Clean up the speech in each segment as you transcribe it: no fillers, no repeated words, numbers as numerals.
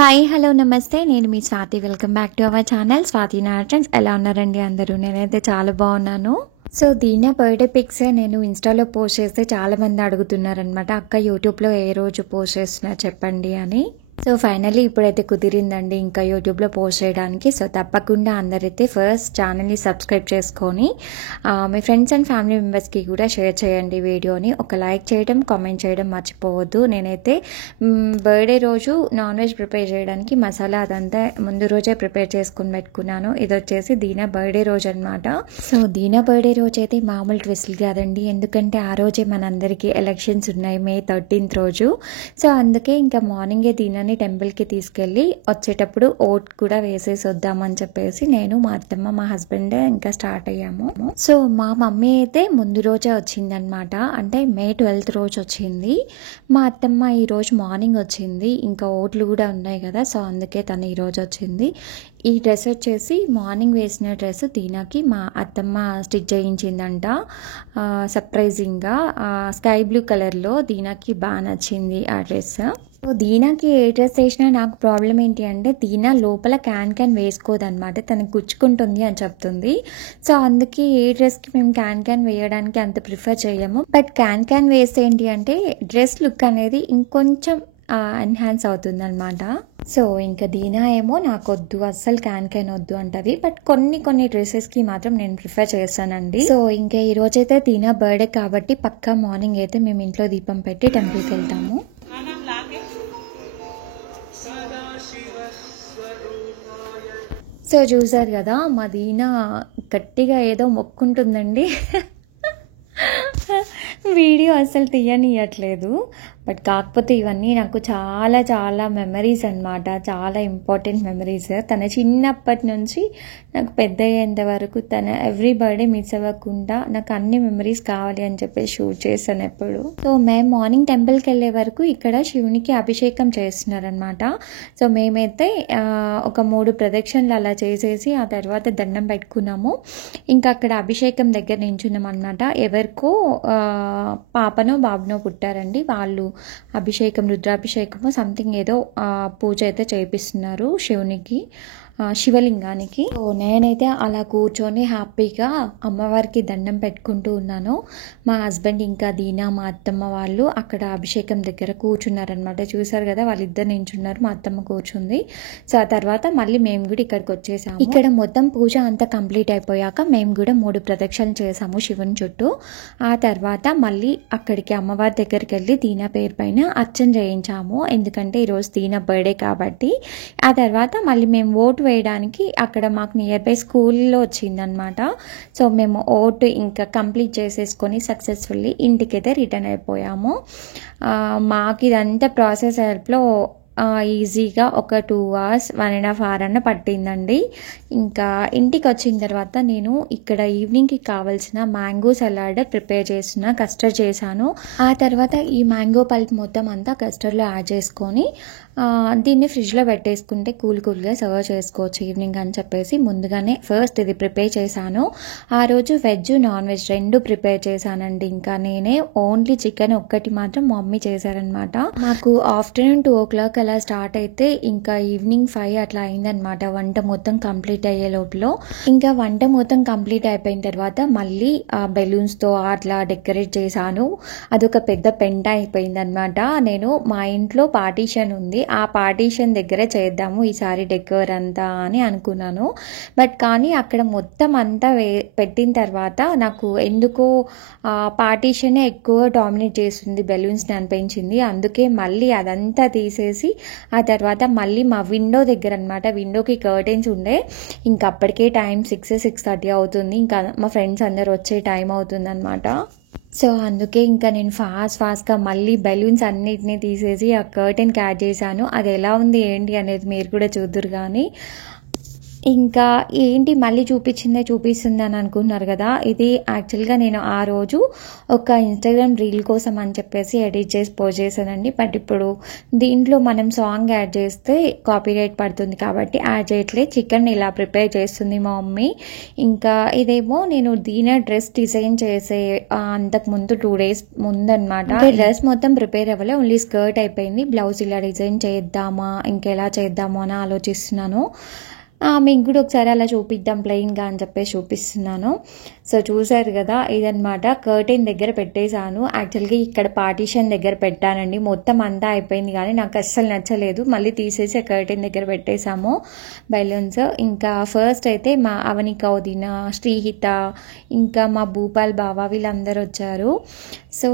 Hi hello నమస్తే నేను మీ Swathi welcome back to our channel Swathi నాట్రన్స్. ఎలా ఉన్నారండి అందరూ? నేనైతే చాలా బాగున్నాను. సో దీనా బర్త్డే పిక్స్ నేను ఇన్స్టాలో పోస్ట్ చేస్తే చాలా మంది అడుగుతున్నారనమాట, అక్క యూట్యూబ్లో ఏ రోజు పోస్ట్ చేస్తున్నారు చెప్పండి అని. సో ఫైనల్లీ ఇప్పుడైతే కుదిరిందండి ఇంకా యూట్యూబ్లో పోస్ట్ చేయడానికి. సో తప్పకుండా అందరైతే ఫస్ట్ ఛానల్ని సబ్స్క్రైబ్ చేసుకొని మీ ఫ్రెండ్స్ అండ్ ఫ్యామిలీ మెంబర్స్కి కూడా షేర్ చేయండి వీడియోని. ఒక లైక్ చేయడం, కామెంట్ చేయడం మర్చిపోవద్దు. నేనైతే బర్త్డే రోజు నాన్ వెజ్ ప్రిపేర్ చేయడానికి మసాలా అదంతా ముందు రోజే ప్రిపేర్ చేసుకుని పెట్టుకున్నాను. ఇది వచ్చేసి దీనా బర్త్డే రోజు అనమాట. సో దీనా బర్త్డే రోజు అయితే మామూలు ట్విస్ట్లు కాదండి, ఎందుకంటే ఆ రోజే మనందరికీ ఎలక్షన్స్ ఉన్నాయి, May 13th రోజు. సో అందుకే ఇంకా మార్నింగే దీనాని టెంపుల్కి తీసుకెళ్ళి వచ్చేటప్పుడు ఓట్ కూడా వేసేసి వద్దామని చెప్పేసి నేను, మా అత్తమ్మ, మా హస్బెండ్ ఇంకా స్టార్ట్ అయ్యాము. సో మా మమ్మీ అయితే ముందు రోజే వచ్చిందనమాట, అంటే May 12th రోజు వచ్చింది. మా అత్తమ్మ ఈరోజు మార్నింగ్ వచ్చింది, ఇంకా ఓట్లు కూడా ఉన్నాయి కదా, సో అందుకే తను ఈరోజు వచ్చింది. ఈ డ్రెస్ వచ్చేసి మార్నింగ్ వేసిన డ్రెస్ దీనాకి మా అత్తమ్మ స్టిచ్ చేయించిందంట సర్ప్రైజింగ్గా. స్కై బ్లూ కలర్లో దీనాకి బాగా నచ్చింది ఆ డ్రెస్. సో దీనాకి ఏ డ్రెస్ వేసినా నాకు ప్రాబ్లం ఏంటి అంటే దీనా లోపల క్యాన్ వేసుకోదన్నమాట, తనకు గుచ్చుకుంటుంది అని చెప్తుంది. సో అందుకే ఏ డ్రెస్కి మేము క్యాన్ వేయడానికి అంత ప్రిఫర్ చేయము. బట్ క్యాన్ వేస్తే ఏంటి అంటే డ్రెస్ లుక్ అనేది ఇంకొంచెం ఎన్హాన్స్ అవుతుంది అనమాట. సో ఇంకా దీనా ఏమో నాకు వద్దు, అస్సలు క్యాన్ వద్దు అంటది. బట్ కొన్ని డ్రెస్సెస్కి మాత్రం నేను ప్రిఫర్ చేస్తానండి. సో ఇంకా ఈ రోజైతే దీనా బర్త్డే కాబట్టి పక్కా మార్నింగ్ అయితే మేము ఇంట్లో దీపం పెట్టి టెంపుల్కి వెళ్తాము. సో చూసారు కదా, మా దీనా గట్టిగా ఏదో మొక్కుంటుందండి. వీడియో అసలు తీయనియట్లేదు. బట్ కాకపోతే ఇవన్నీ నాకు చాలా చాలా మెమరీస్ అనమాట, చాలా ఇంపార్టెంట్ మెమరీస్. తన చిన్నప్పటి నుంచి నాకు పెద్ద అయ్యేంత వరకు తన ఎవ్రీ బర్త్డే మిస్ అవ్వకుండా నాకు అన్ని మెమరీస్ కావాలి అని చెప్పేసి షూట్ చేశాను ఎప్పుడు. సో మేము మార్నింగ్ టెంపుల్కి వెళ్ళే వరకు ఇక్కడ శివునికి అభిషేకం చేస్తున్నారనమాట. సో మేమైతే ఒక 3 ప్రదక్షిణలు అలా చేసేసి ఆ తర్వాత దండం పెట్టుకున్నాము. ఇంకా అక్కడ అభిషేకం దగ్గర నించున్నాం అనమాట. ఎవరికో పాపనో బాబునో పుట్టారండి, వాళ్ళు అభిషేకం, రుద్రాభిషేకము సంథింగ్ ఏదో పూజ అయితే చేపిస్తున్నారు శివునికి, శివలింగానికి. సో నేనైతే అలా కూర్చొని హ్యాపీగా అమ్మవారికి దండం పెట్టుకుంటూ ఉన్నాను. మా హస్బెండ్ ఇంకా దీనా, మా అత్తమ్మ వాళ్ళు అక్కడ అభిషేకం దగ్గర కూర్చున్నారనమాట. చూసారు కదా, వాళ్ళిద్దరు నించున్నారు, మా అత్తమ్మ కూర్చుంది. సో ఆ తర్వాత మళ్ళీ మేము కూడా ఇక్కడికి వచ్చేసాము. ఇక్కడ మొత్తం పూజ అంతా కంప్లీట్ అయిపోయాక మేము కూడా 3 ప్రదక్షిణలు చేసాము శివుని చుట్టూ. ఆ తర్వాత మళ్ళీ అక్కడికి అమ్మవారి దగ్గరికి వెళ్ళి దీనా పేరు పైన అర్చన చేయించాము, ఎందుకంటే ఈరోజు దీనా బర్త్డే కాబట్టి. ఆ తర్వాత మళ్ళీ మేము ఓటు వేయడానికి అక్కడ మాకు నియర్ బై స్కూల్లో వచ్చిందనమాట. సో మేము ఓటు ఇంకా కంప్లీట్ చేసేసుకొని సక్సెస్ఫుల్లీ ఇంటికైతే రిటర్న్ అయిపోయాము. మాకు ఇదంతా ప్రాసెస్ హెల్ప్లో ఈజీగా ఒక 2 hours 1.5 hour అన్న పట్టిందండి. ఇంకా ఇంటికి వచ్చిన తర్వాత నేను ఇక్కడ ఈవినింగ్కి కావాల్సిన మ్యాంగో సలాడ్ ప్రిపేర్ చేస్తున్నా, కస్టర్డ్ చేశాను. ఆ తర్వాత ఈ మ్యాంగో పల్ప్ మొత్తం అంతా కస్టర్డ్లో యాడ్ చేసుకొని దీన్ని ఫ్రిడ్జ్లో పెట్టేసుకుంటే కూల్గా సర్వ్ చేసుకోవచ్చు ఈవినింగ్ అని చెప్పేసి ముందుగానే ఫస్ట్ ఇది ప్రిపేర్ చేశాను. ఆ రోజు వెజ్ నాన్ వెజ్ 2 ప్రిపేర్ చేశానండి. ఇంకా నేనే ఓన్లీ చికెన్ ఒక్కటి మాత్రం మమ్మీ చేశారనమాట. మాకు ఆఫ్టర్నూన్ 2 o'clock అలా స్టార్ట్ అయితే ఇంకా ఈవినింగ్ 5 అట్లా అయిందనమాట వంట మొత్తం కంప్లీట్ అయ్యే లోపల. ఇంకా వంట మొత్తం కంప్లీట్ అయిపోయిన తర్వాత మళ్ళీ బెలూన్స్తో అట్లా డెకరేట్ చేశాను. అదొక పెద్ద పెంట అయిపోయిందనమాట. నేను మా ఇంట్లో పార్టీషన్ ఉంది, ఆ పార్టీషన్ దగ్గరే చేద్దాము ఈసారి డెకోర్ అంతా అని అనుకున్నాను. బట్ కానీ అక్కడ మొత్తం అంతా పెట్టిన తర్వాత నాకు ఎందుకో పార్టీషనే ఎక్కువ డామినేట్ చేస్తుంది, బెలూన్స్ని అనిపించింది. అందుకే మళ్ళీ అదంతా తీసేసి ఆ తర్వాత మళ్ళీ మా విండో దగ్గర అనమాట, విండోకి కర్టెన్స్ ఉండే. ఇంకా అప్పటికే టైం 6-6:30 అవుతుంది, ఇంకా మా ఫ్రెండ్స్ అందరు వచ్చే టైం అవుతుంది అనమాట. సో అందుకే ఇంకా నేను ఫాస్ట్గా మళ్ళీ బెలూన్స్ అన్నిటినీ తీసేసి ఆ కర్టెన్కి యాడ్ చేశాను. అది ఎలా ఉంది ఏంటి అనేది మీరు కూడా చూద్దురు కానీ ఇంకా ఏంటి మళ్ళీ చూపిస్తుంది అని అనుకుంటున్నారు కదా, ఇది యాక్చువల్గా నేను ఆ రోజు ఒక ఇన్స్టాగ్రామ్ రీల్ కోసం అని చెప్పేసి ఎడిట్ చేసి పోస్ట్ చేశానండి. బట్ ఇప్పుడు దీంట్లో మనం సాంగ్ యాడ్ చేస్తే కాపీరైట్ పడుతుంది కాబట్టి యాడ్ చేయట్లేదు. చికెన్ ఇలా ప్రిపేర్ చేస్తుంది మా మమ్మీ. ఇంకా ఇదేమో నేను దీని డ్రెస్ డిజైన్ చేసే అంతకుముందు 2 days ముందు అనమాట. డ్రెస్ మొత్తం ప్రిపేర్ అవ్వలే, ఓన్లీ స్కర్ట్ అయిపోయింది. బ్లౌజ్ ఇలా డిజైన్ చేద్దామా ఇంకెలా చేద్దామా అని ఆలోచిస్తున్నాను. మీకు కూడా ఒకసారి అలా చూపిద్దాం ప్లెయిన్గా అని చెప్పేసి చూపిస్తున్నాను. సో చూసారు కదా, ఇదనమాట కర్టెన్ దగ్గర పెట్టేశాను. యాక్చువల్గా ఇక్కడ పార్టీషన్ దగ్గర పెట్టానండి. మొత్తం అంతా అయిపోయింది కానీ నాకు అస్సలు నచ్చలేదు. మళ్ళీ తీసేసి కర్టెన్ దగ్గర పెట్టేశాము బెలూన్స్. ఇంకా ఫస్ట్ అయితే మా అవనిక వదిన, శ్రీహిత, ఇంకా మా భూపాల్ బావ వీళ్ళందరూ వచ్చారు. సో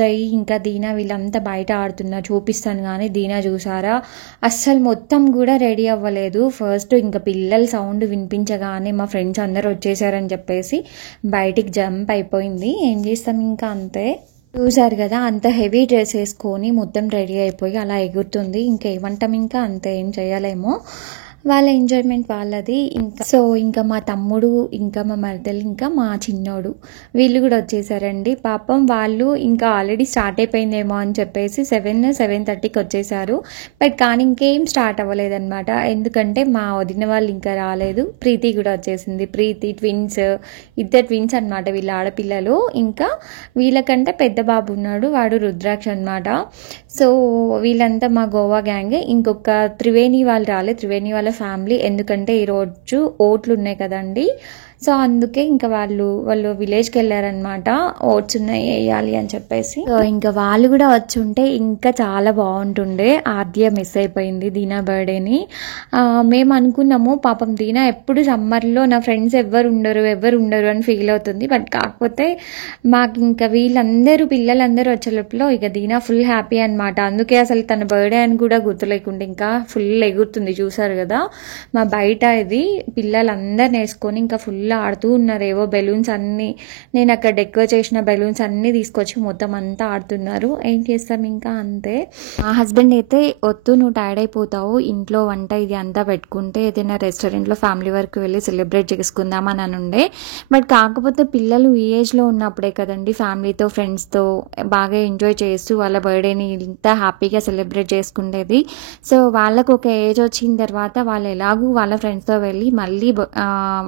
జై ఇంకా దీనా వీళ్ళంతా బయట ఆడుతున్నారు, చూపిస్తాను. కానీ దీనా చూసారా అస్సలు మొత్తం కూడా రెడీ అవ్వలేదు. ఫస్ట్ ఇంకా పిల్లల సౌండ్ వినిపించగానే మా ఫ్రెండ్స్ అందరూ వచ్చేసారని చెప్పేసి బయటికి జంప్ అయిపోయింది. ఏం చేస్తాం ఇంకా అంతే. చూసారు కదా, అంత హెవీ డ్రెస్ వేసుకొని మొత్తం రెడీ అయిపోయి అలా ఎగురుతుంది. ఇంకేమంటాం, ఇంకా అంతే, ఏం చేయలేమో. వాళ్ళ ఎంజాయ్మెంట్ వాళ్ళది. ఇంకా మా తమ్ముడు, ఇంకా మా మరదలు, ఇంకా మా చిన్నోడు వీళ్ళు కూడా వచ్చేసారండి. పాపం వాళ్ళు ఇంకా ఆల్రెడీ స్టార్ట్ అయిపోయిందేమో అని చెప్పేసి 7:30కి వచ్చేసారు. బట్ కానీ ఇంకేం స్టార్ట్ అవ్వలేదన్నమాట. ఎందుకంటే మా వదిన వాళ్ళు ఇంకా రాలేదు. ప్రీతి కూడా వచ్చేసింది. ప్రీతి ట్విన్స్, ఇద్దరు ట్విన్స్ అనమాట వీళ్ళ ఆడపిల్లలు. ఇంకా వీళ్ళకంటే పెద్ద బాబు ఉన్నాడు, వాడు రుద్రాక్ష అనమాట. సో వీళ్ళంతా మా గోవా గ్యాంగే. ఇంకొక త్రివేణి వాళ్ళు రాలేదు, త్రివేణి వాళ్ళ ఫ్యామిలీ. ఎందుకంటే ఈరోజు ఓట్లు ఉన్నాయి కదండి, సో అందుకే ఇంకా వాళ్ళు విలేజ్కి వెళ్ళారనమాట. ఓట్స్ ఉన్నాయి వేయాలి అని చెప్పేసి. సో ఇంకా వాళ్ళు కూడా వచ్చి ఉంటే ఇంకా చాలా బాగుంటుండే. ఆద్య మిస్ అయిపోయింది దీనా బర్త్డేని. మేము అనుకున్నాము పాపం దీనా ఎప్పుడు సమ్మర్లో నా ఫ్రెండ్స్ ఎవరు ఉండరు అని ఫీల్ అవుతుంది. బట్ కాకపోతే మాకు ఇంకా పిల్లలందరూ వచ్చే లోపల ఇక దీనా ఫుల్ హ్యాపీ అనమాట. అందుకే అసలు తన బర్త్డే అని కూడా గుర్తులేకుండా ఇంకా ఫుల్ ఎగురుతుంది. చూసారు కదా, మా బయట ఇది పిల్లలందరిని వేసుకొని ఇంకా ఫుల్ ఆడుతూ ఉన్నారు. ఏవో బెలూన్స్ అన్నీ, నేను అక్కడ డెకరేట్ చేసిన బెలూన్స్ అన్నీ తీసుకొచ్చి మొత్తం అంతా ఆడుతున్నారు. ఏం చేస్తాం ఇంకా అంతే. మా హస్బెండ్ అయితే వద్దు, నువ్వు టైర్డ్ అయిపోతావు, ఇంట్లో వంట ఇది అంతా పెట్టుకుంటే ఏదైనా రెస్టారెంట్లో ఫ్యామిలీ వరకు వెళ్ళి సెలబ్రేట్ చేసుకుందామని అని ఉండే. బట్ కాకపోతే పిల్లలు ఈ ఏజ్లో ఉన్నప్పుడే కదండి ఫ్యామిలీతో ఫ్రెండ్స్తో బాగా ఎంజాయ్ చేస్తూ వాళ్ళ బర్త్డేని ఇంత హ్యాపీగా సెలబ్రేట్ చేసుకునేది. సో వాళ్ళకు ఒక ఏజ్ వచ్చిన తర్వాత వాళ్ళు ఎలాగూ వాళ్ళ ఫ్రెండ్స్తో వెళ్ళి మళ్ళీ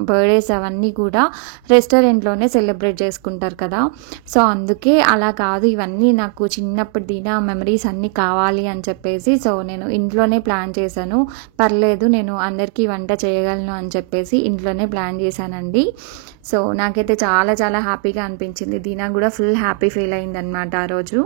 బర్త్డేస్ అవన్నీ కూడా రెస్టారెంట్లోనే సెలబ్రేట్ చేసుకుంటారు కదా. సో అందుకే అలా కాదు, ఇవన్నీ నాకు చిన్నప్పటి దిన మెమరీస్ అన్నీ కావాలి అని చెప్పేసి సో నేను ఇంట్లోనే ప్లాన్ చేశాను. పర్లేదు, నేను అందరికీ వంట చేయగలను అని చెప్పేసి ఇంట్లోనే ప్లాన్ చేశానండి. సో నాకైతే చాలా చాలా హ్యాపీగా అనిపించింది. దీనా కూడా ఫుల్ హ్యాపీ ఫీల్ అయింది అనమాట ఆ రోజు.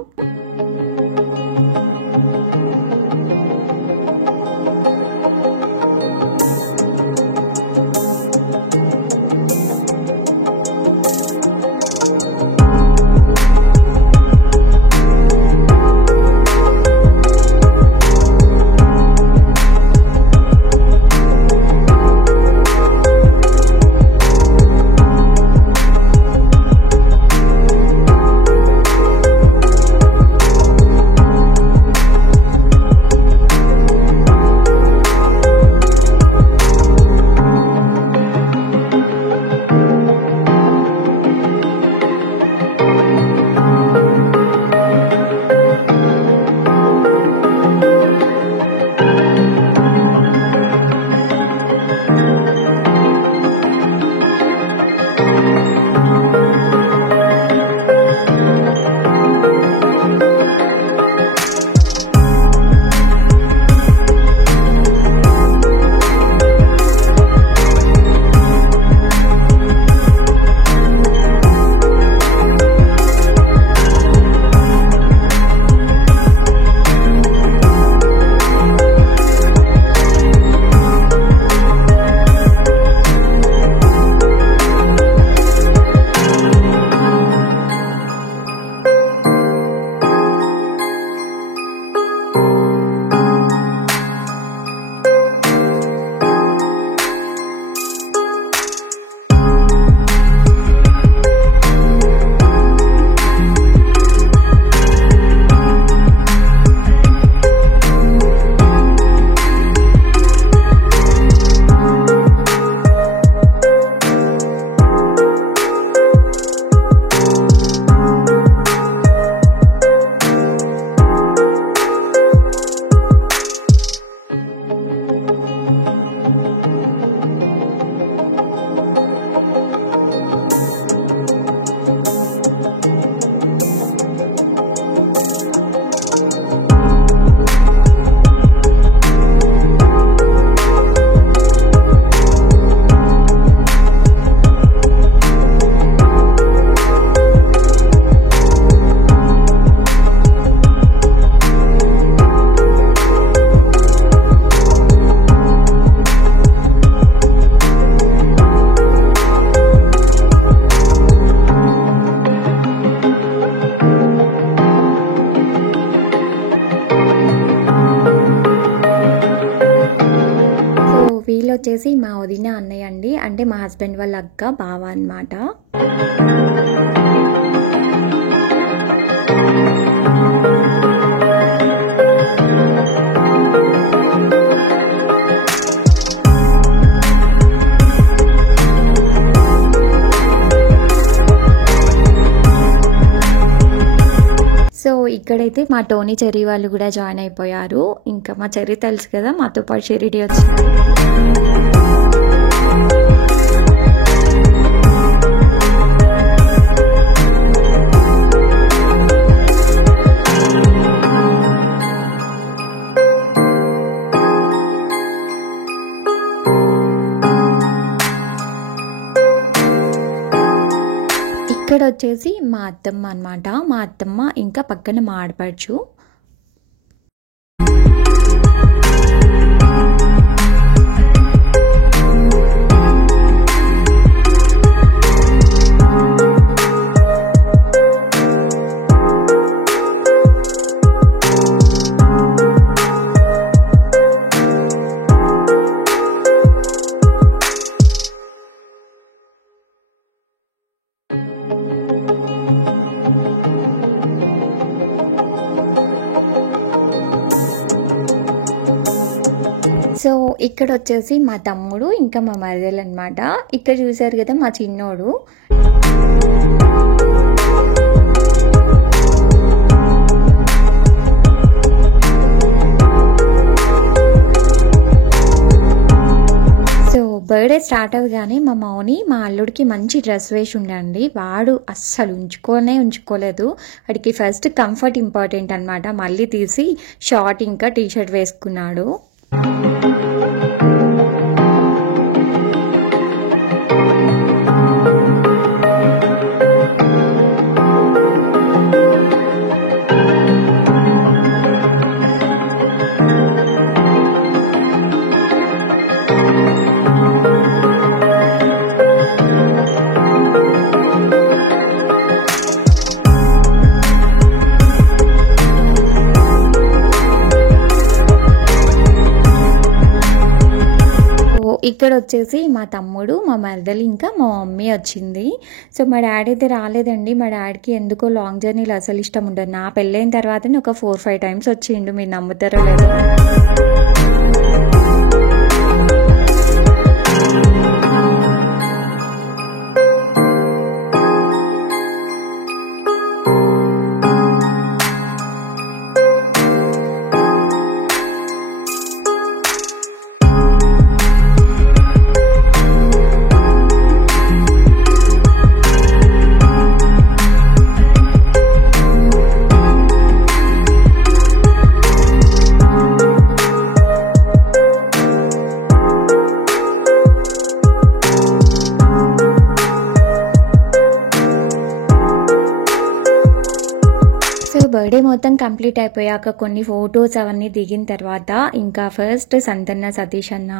వీళ్ళొచ్చేసి మా వదిన అన్నయ్య అండి, అంటే మా హస్బెండ్ వాళ్ళ అక్క బావ అన్నమాట. సో ఇక్కడైతే మా టోనీ చెర్రీ వాళ్ళు కూడా జాయిన్ అయిపోయారు. ఇంకా మా చెర్రీ తెలుసు కదా, మాతో పాటు షిరిడి వచ్చింది. ఇక్కడ వచ్చేసి మా అత్తమ్మ అన్నమాట. మా అత్తమ్మ ఇంకా పక్కన మా ఆడపడుచు. సో ఇక్కడ వచ్చేసి మా తమ్ముడు ఇంకా మా మరదలు అనమాట. ఇక్కడ చూసారు కదా మా చిన్నోడు. సో బర్త్డే స్టార్ట్ అవ్వగానే మా మౌని మా అల్లుడికి మంచి డ్రెస్ వేసి ఉండండి. వాడు అస్సలు ఉంచుకోలేదు. వాడికి ఫస్ట్ కంఫర్ట్ ఇంపార్టెంట్ అనమాట. మళ్ళీ తీసి షార్ట్ ఇంకా టీషర్ట్ వేసుకున్నాడు. ఇక్కడ వచ్చేసి మా తమ్ముడు, మా మరదలు ఇంకా మా మమ్మీ వచ్చింది. సో మా డాడీ అయితే రాలేదండి. మా డాడీకి ఎందుకో లాంగ్ జర్నీలు అసలు ఇష్టం ఉండదు. నా పెళ్ళైన తర్వాతనే ఒక 4-5 టైమ్స్ వచ్చిండు. మీరు నమ్ముతారో లేదో. బర్త్డే మొత్తం కంప్లీట్ అయిపోయాక కొన్ని ఫొటోస్ అవన్నీ దిగిన తర్వాత ఇంకా ఫస్ట్ సంతన్న, సతీష్ అన్న,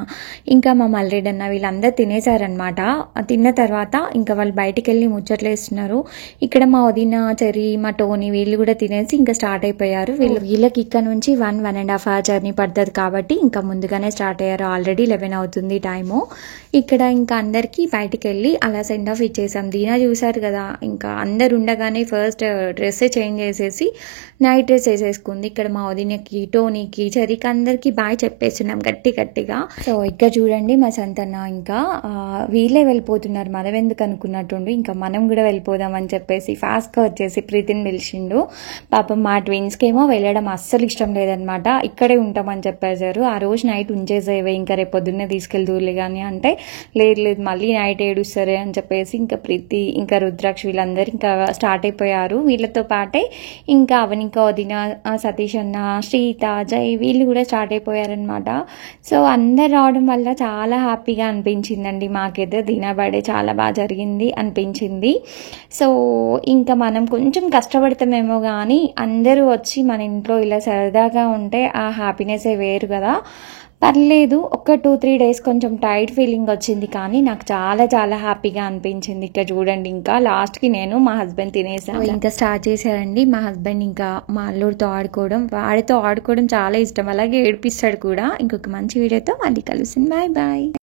ఇంకా మా మల్రెడ్డి అన్న వీళ్ళందరూ తినేశారనమాట. తిన్న తర్వాత ఇంకా వాళ్ళు బయటికి వెళ్ళి ముచ్చట్లేస్తున్నారు. ఇక్కడ మా వదిన, చెర్రీ, మా టోనీ వీళ్ళు కూడా తినేసి ఇంకా స్టార్ట్ అయిపోయారు. వీళ్ళకి ఇక్కడ నుంచి 1.5 hour జర్నీ పడుతుంది కాబట్టి ఇంకా ముందుగానే స్టార్ట్ అయ్యారు. ఆల్రెడీ 11 అవుతుంది టైము. ఇక్కడ ఇంకా అందరికీ బయటికి వెళ్ళి అలా సెండ్ ఆఫ్ ఇచ్చేసాం. దీనా చూసారు కదా, ఇంకా అందరు ఉండగానే ఫస్ట్ డ్రెస్ చేంజ్ చేసేసి నైట్ డ్రెస్ వేసేసుకుంది. ఇక్కడ మా వదినకి, టోనీకి, చెర్రీకి అందరికి బాయ్ చెప్పేస్తున్నాం గట్టిగా. సో ఇక్కడ చూడండి మా సంతన్న ఇంకా వీళ్ళే వెళ్ళిపోతున్నారు. మనం ఎందుకు అనుకున్నట్టుండి ఇంకా మనం కూడా వెళ్ళిపోదాం అని చెప్పేసి ఫాస్ట్గా వచ్చేసి ప్రీతిని పిలిచిండు. పాపం మా ట్విన్స్కి ఏమో వెళ్ళడం అస్సలు ఇష్టం లేదనమాట. ఇక్కడే ఉంటామని చెప్పేశారు. ఆ రోజు నైట్ ఉంచేసేవే, ఇంకా రేపు పొద్దున్నే తీసుకెళ్తూలే కానీ అంటే లేదు మళ్ళీ నైట్ ఏడుస్తారే అని చెప్పేసి ఇంకా ప్రీతి, ఇంకా రుద్రాక్ష వీళ్ళందరూ ఇంకా స్టార్ట్ అయిపోయారు. వీళ్ళతో పాటే ఇంకా అవనిక, వదిన, సతీష్ అన్న, శ్రీత, జై వీళ్ళు కూడా స్టార్ట్ అయిపోయారనమాట. సో అందరు రావడం వల్ల చాలా హ్యాపీగా అనిపించిందండి. మాకైతే దీనా బర్త్డే చాలా బాగా జరిగింది అనిపించింది. సో ఇంకా మనం కొంచెం కష్టపడతామేమో కానీ అందరూ వచ్చి మన ఇంట్లో ఇలా సరదాగా ఉంటే ఆ హ్యాపీనెస్సే వేరు కదా. పర్లేదు, ఒక 2-3 days కొంచెం టైర్డ్ ఫీలింగ్ వచ్చింది, కానీ నాకు చాలా హ్యాపీగా అనిపించింది. ఇక్కడ చూడండి ఇంకా లాస్ట్కి నేను మా హస్బెండ్ తినేసాను. ఇంకా స్టార్ట్ చేశారండి మా హస్బెండ్ ఇంకా మా అల్లుడితో ఆడుకోవడం. వాడితో ఆడుకోవడం చాలా ఇష్టం, అలాగే ఏడిపిస్తాడు కూడా. ఇంకొక మంచి వీడియోతో మళ్ళీ కలుస్తాను. బాయ్.